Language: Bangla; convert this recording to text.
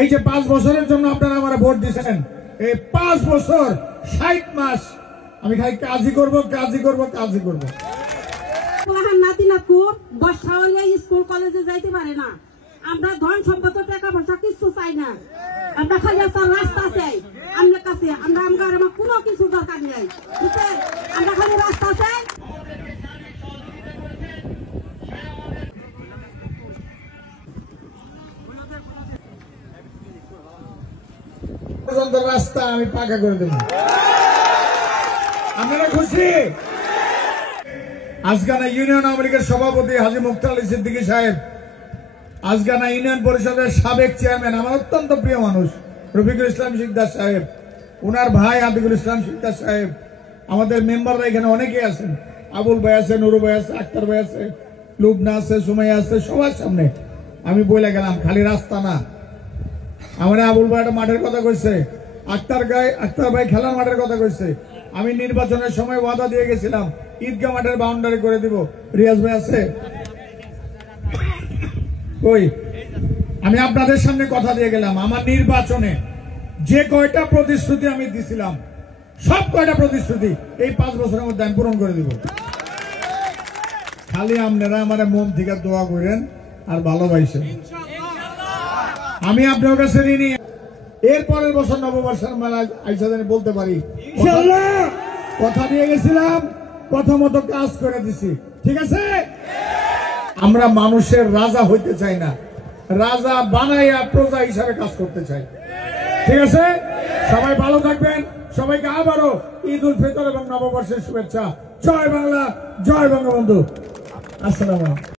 এই যে 5 বছরের জন্য আপনারা আমার ভোট দিয়েছেন, এই 5 বছর 60 মাস আমি খালি কাজই করব, কাজই করব, কাজই করব। নাতি নাতু বর্ষা হইলে স্কুল কলেজে যাইতে পারে না। আমরা ধন সম্পদ টাকা পয়সা কিছু চাই না, আমরা খালি একটা রাস্তা চাই আমার কাছে। আমরা আমার কোনো কিছু দরকার নেই, আমরা খালি রাস্তা চাই। রাস্তা আমি পাকা করে দেব। আপনারা খুশি? আজগানা ইউনিয়ন আওয়ামী লীগের সভাপতি হাজী মুক্তার আলী সিদ্দিকী সাহেব, আজগানা ইউনিয়ন পরিষদের সাবেক চেয়ারম্যান, আমার অত্যন্ত প্রিয় মানুষ রফিকুল ইসলাম শিকদার সাহেব, উনার ভাই আতিকুল ইসলাম শিকদার সাহেব, আমাদের মেম্বাররা এখানে অনেকেই আছেন, আবুল ভাই আছে, নুরু ভাই আছে, আক্তার ভাই আছে, লুবনা আছে, সুমাইয়া আছে, সবার সামনে আমি বলে গেলাম খালি রাস্তা না। আমার আবুল ভাই একটা মাঠের কথা কইছে, আক্তার ভাই খেলার মাঠের কথা কইছে। আমি নির্বাচনের সময় ওয়াদা দিয়ে গেছিলাম ঈদগাহ মাঠের বাউন্ডারি করে দিব। রিয়াজ ভাই আছে কই? আমি আপনাদের সামনে কথা দিয়ে গেলাম, আমার নির্বাচনে যে কয়টা প্রতিশ্রুতি আমি দিছিলাম সব কয়টা প্রতিশ্রুতি এই 5 বছরের মধ্যে আমি পূরণ করে দিব। খালি আপনারা আমার মন থেকে দোয়া করেন আর ভালোবাসেন। আমি আপনার কাছে ঋণী। এরপরের বছর নববর্ষের মেলা আইসা জানি বলতে পারি কথা দিয়ে গেছিলাম, কথা মতো কাজ করে দিছি। ঠিক আছে? আমরা মানুষের রাজা হইতে চাই না, রাজা বানাইয়া প্রজা হিসাবে কাজ করতে চাই। ঠিক আছে? সবাই ভালো থাকবেন। সবাইকে আবারও ঈদ উল ফিতর এবং নববর্ষের শুভেচ্ছা। জয় বাংলা, জয় বঙ্গবন্ধু। আসসালামু আলাইকুম।